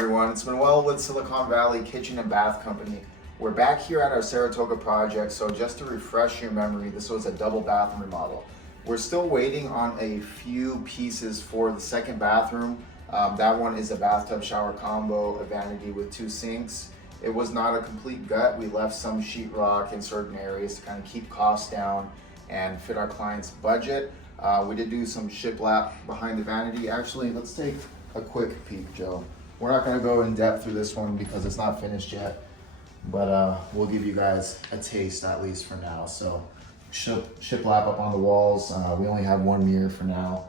everyone, it's Manuel with Silicon Valley Kitchen and Bath Company. We're back here at our Saratoga project, so just to refresh your memory, this was a double bathroom remodel. We're still waiting on a few pieces for the second bathroom. That one is a bathtub shower combo, a vanity with 2 sinks. It was not a complete gut. We left some sheetrock in certain areas to kind of keep costs down and fit our client's budget. We did do some shiplap behind the vanity. Actually, let's take a quick peek, Joe. We're not gonna go in depth through this one because it's not finished yet, but we'll give you guys a taste at least for now. So shiplap up on the walls. We only have one mirror for now.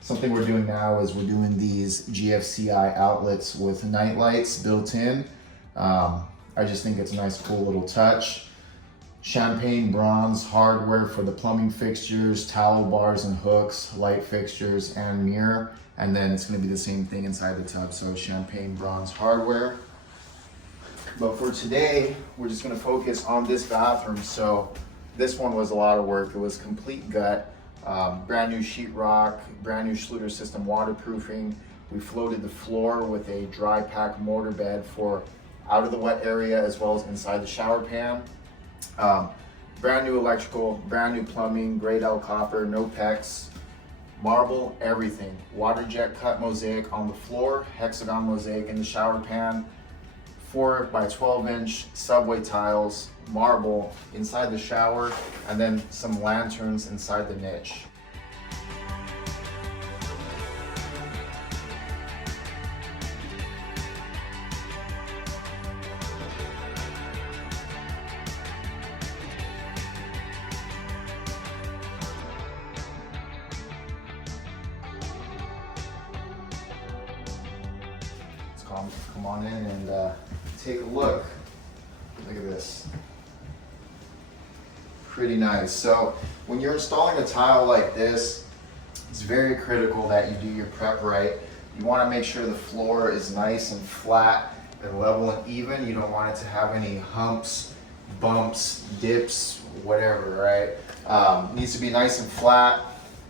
Something we're doing now is we're doing these GFCI outlets with night lights built in. I just think it's a nice, cool little touch. Champagne bronze hardware for the plumbing fixtures, towel bars and hooks, light fixtures and mirror. And then it's gonna be the same thing inside the tub. So champagne bronze hardware. But for today, we're just gonna focus on this bathroom. So this one was a lot of work. It was complete gut, brand new sheetrock, brand new Schluter system waterproofing. We floated the floor with a dry pack mortar bed for out of the wet area as well as inside the shower pan. Brand new electrical, brand new plumbing, grade L copper, no PEX, marble, everything. Water jet cut mosaic on the floor, hexagon mosaic in the shower pan, 4 by 12 inch subway tiles, marble inside the shower, and then some lanterns inside the niche. Come on in and take a look. Look at this. Pretty nice. So when you're installing a tile like this, it's very critical that you do your prep right. You want to make sure the floor is nice and flat and level and even. You don't want it to have any humps, bumps, dips, whatever, right? It needs to be nice and flat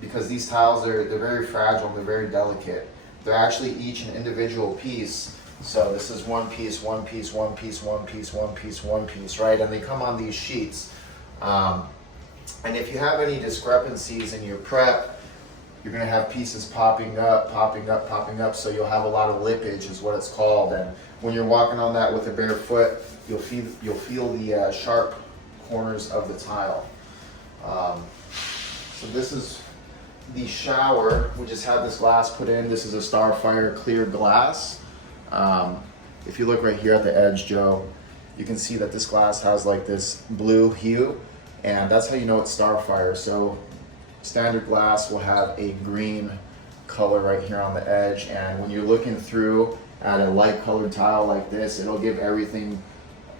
because these tiles, they're very fragile, they're very delicate. They're actually each an individual piece. So this is one piece, one piece, one piece, one piece, one piece, one piece, right? And they come on these sheets. And if you have any discrepancies in your prep, you're gonna have pieces popping up, popping up, popping up. So you'll have a lot of lippage is what it's called. And when you're walking on that with a bare foot, you'll feel the sharp corners of the tile. So this is the shower. We just had this glass put in. This is a Starfire clear glass. If you look right here at the edge, Joe, you can see that this glass has like this blue hue, and that's how you know it's Starfire. So standard glass will have a green color right here on the edge, and when you're looking through at a light colored tile like this, it'll give everything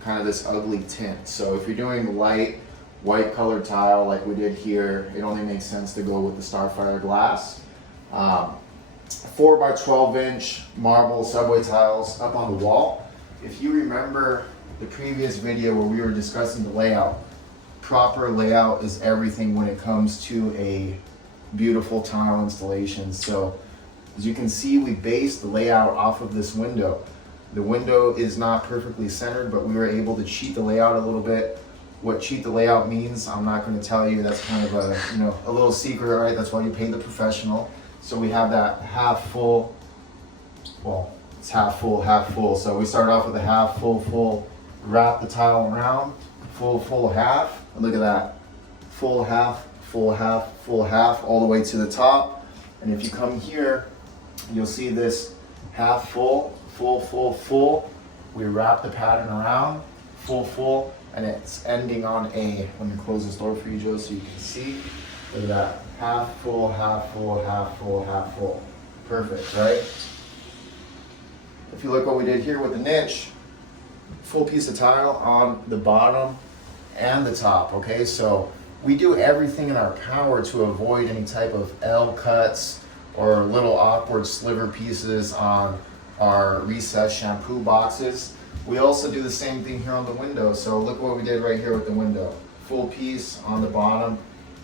kind of this ugly tint. So if you're doing light white colored tile like we did here, it only makes sense to go with the Starfire glass. 4 by 12 inch marble subway tiles up on the wall. If you remember the previous video where we were discussing the layout, proper layout is everything when it comes to a beautiful tile installation. So as you can see, we based the layout off of this window. The window is not perfectly centered, but we were able to cheat the layout a little bit. What cheat the layout means, I'm not going to tell you. That's kind of a little secret, right? That's why you pay the professional. So we have that half full, well, it's half full, half full. So we start off with a half full, full, wrap the tile around, full, full, half. And look at that, full, half, full, half, full, half, all the way to the top. And if you come here, you'll see this half full, full, full, full. We wrap the pattern around, full, full, and it's ending on a, let me close this door for you, Joe, so you can see. Look at that, half full, half full, half full, half full. Perfect, right? If you look what we did here with the niche, full piece of tile on the bottom and the top, okay? So we do everything in our power to avoid any type of L cuts or little awkward sliver pieces on our recessed shampoo boxes. We also do the same thing here on the window. So look what we did right here with the window. Full piece on the bottom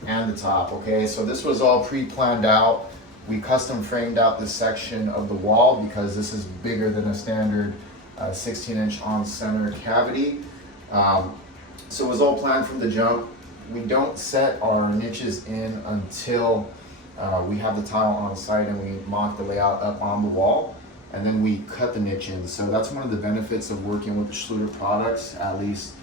and the top, okay? So this was all pre-planned out. We custom framed out this section of the wall because this is bigger than a standard 16-inch on-center cavity. So it was all planned from the jump. We don't set our niches in until we have the tile on site and we mock the layout up on the wall, and then we cut the niche in. So that's one of the benefits of working with the Schluter products, at least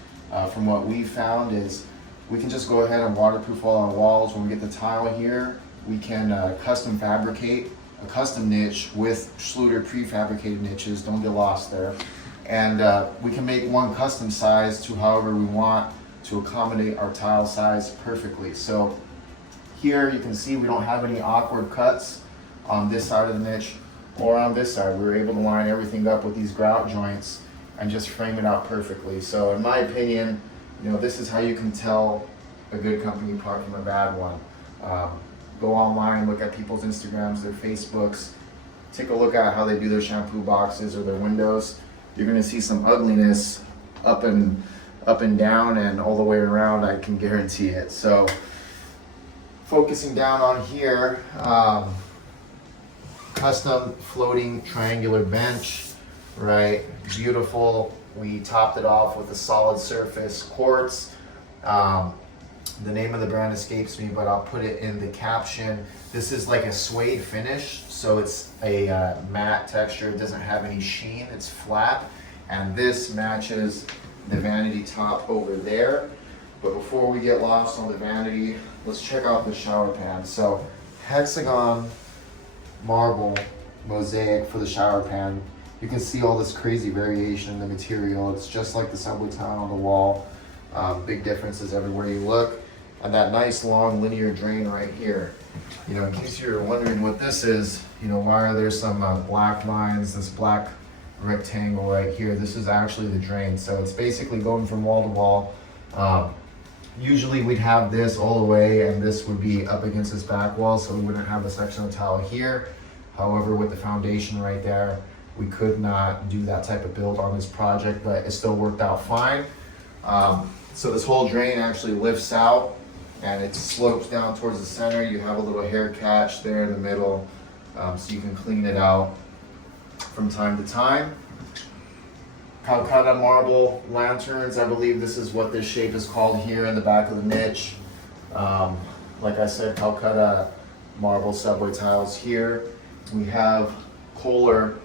from what we found, is we can just go ahead and waterproof all our walls. When we get the tile here, we can custom fabricate a custom niche with Schluter prefabricated niches. Don't get lost there. And we can make one custom size to however we want to accommodate our tile size perfectly. So here you can see we don't have any awkward cuts on this side of the niche or on this side. We were able to line everything up with these grout joints and just frame it out perfectly. So in my opinion, you know, this is how you can tell a good company part from a bad one. Go online, look at people's Instagrams, their Facebooks, take a look at how they do their shampoo boxes or their windows. You're gonna see some ugliness up and down and all the way around, I can guarantee it. So focusing down on here, custom floating triangular bench, right? Beautiful. We topped it off with a solid surface quartz. The name of the brand escapes me, but I'll put it in the caption. This is like a suede finish, so it's a matte texture. It doesn't have any sheen, it's flat. And this matches the vanity top over there. But before we get lost on the vanity, let's check out the shower pan. So hexagon marble mosaic for the shower pan. You can see all this crazy variation in the material. It's just like the subway tile on the wall. Big differences everywhere you look. And that nice long linear drain right here. You know, in case you're wondering what this is, you know, why are there some black lines, this black rectangle right here? This is actually the drain. So it's basically going from wall to wall. Usually we'd have this all the way and this would be up against this back wall, so we wouldn't have a section of tile here. However, with the foundation right there, we could not do that type of build on this project, but it still worked out fine. So this whole drain actually lifts out and it slopes down towards the center. You have a little hair catch there in the middle, so you can clean it out from time to time. Calcutta marble lanterns, I believe this is what this shape is called here in the back of the niche. Like I said, Calcutta marble subway tiles here. We have Kohler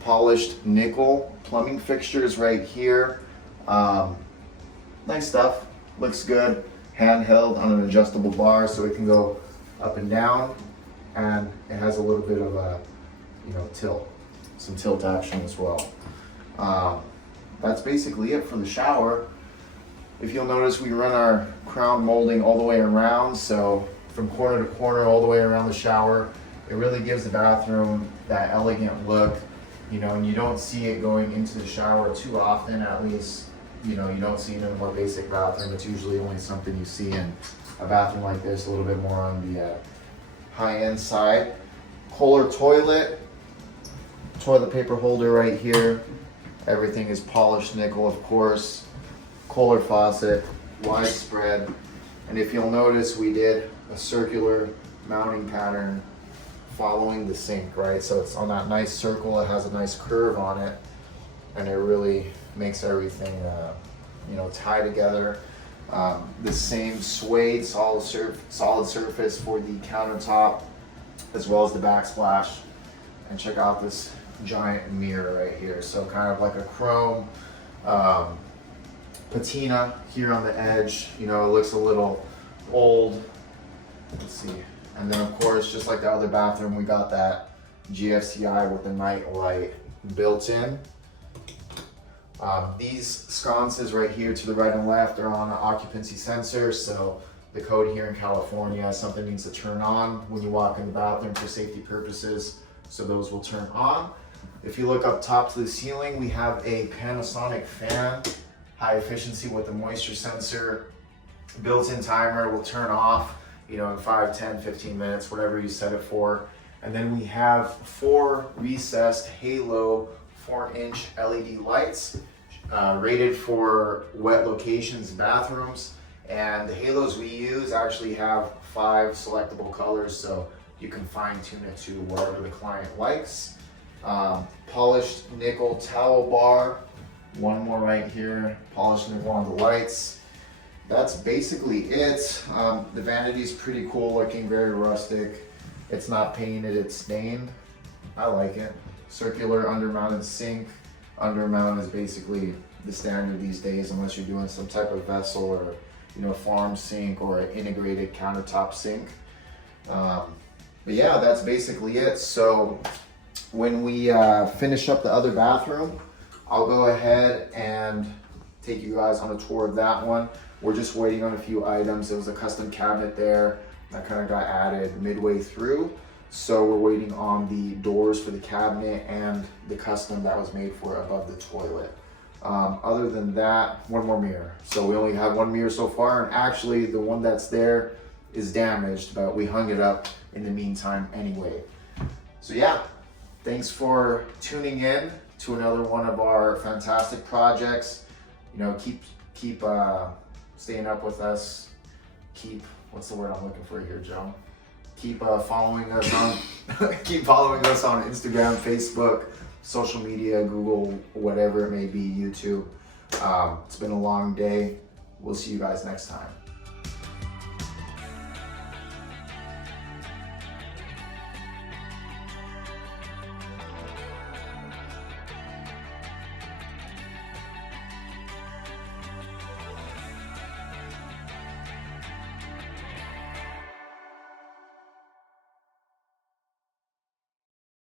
polished nickel plumbing fixtures right here. Nice stuff, looks good. Handheld on an adjustable bar so it can go up and down, and it has a little bit of a, you know, tilt, some tilt action as well. That's basically it for the shower. If you'll notice, we run our crown molding all the way around, so from corner to corner all the way around the shower. It really gives the bathroom that elegant look, you know, and you don't see it going into the shower too often, at least, you know, you don't see it in a more basic bathroom. It's usually only something you see in a bathroom like this, a little bit more on the high-end side. Kohler toilet paper holder right here. Everything is polished nickel, of course. Kohler faucet, widespread. And if you'll notice, we did a circular mounting pattern following the sink, right? So it's on that nice circle, it has a nice curve on it, and it really makes everything, you know, tie together. The same suede solid surface for the countertop, as well as the backsplash. And check out this giant mirror right here. So kind of like a chrome patina here on the edge. You know, it looks a little old. Let's see. And then of course, just like the other bathroom, we got that GFCI with the night light built in. These sconces right here to the right and left are on an occupancy sensor, so the code here in California, something needs to turn on when you walk in the bathroom for safety purposes, so those will turn on. If you look up top to the ceiling, we have a Panasonic fan, high efficiency with a moisture sensor. Built-in timer will turn off, you know, in 5, 10, 15 minutes, whatever you set it for. And then we have 4 recessed halo 4-inch LED lights, rated for wet locations, bathrooms. And the halos we use actually have 5 selectable colors, so You can fine tune it to whatever the client likes. Polished nickel towel bar. One more right here, polished nickel on the lights. That's basically it. The vanity's pretty cool looking, very rustic. It's not painted, it's stained. I like it. Circular undermounted sink. Undermount is basically the standard these days unless you're doing some type of vessel or farm sink or an integrated countertop sink. But yeah, that's basically it. So when we finish up the other bathroom, I'll go ahead and take you guys on a tour of that one. We're just waiting on a few items. There was a custom cabinet there that kind of got added midway through. So we're waiting on the doors for the cabinet and the custom that was made for above the toilet. Other than that, one more mirror. So we only have one mirror so far, and actually the one that's there is damaged, but we hung it up in the meantime anyway. So yeah, thanks for tuning in to another one of our fantastic projects. Keep staying up with us. What's the word I'm looking for here, Joe? Keep following us on keep following us on Instagram, Facebook, social media, Google, whatever it may be, YouTube. It's been a long day. We'll see you guys next time.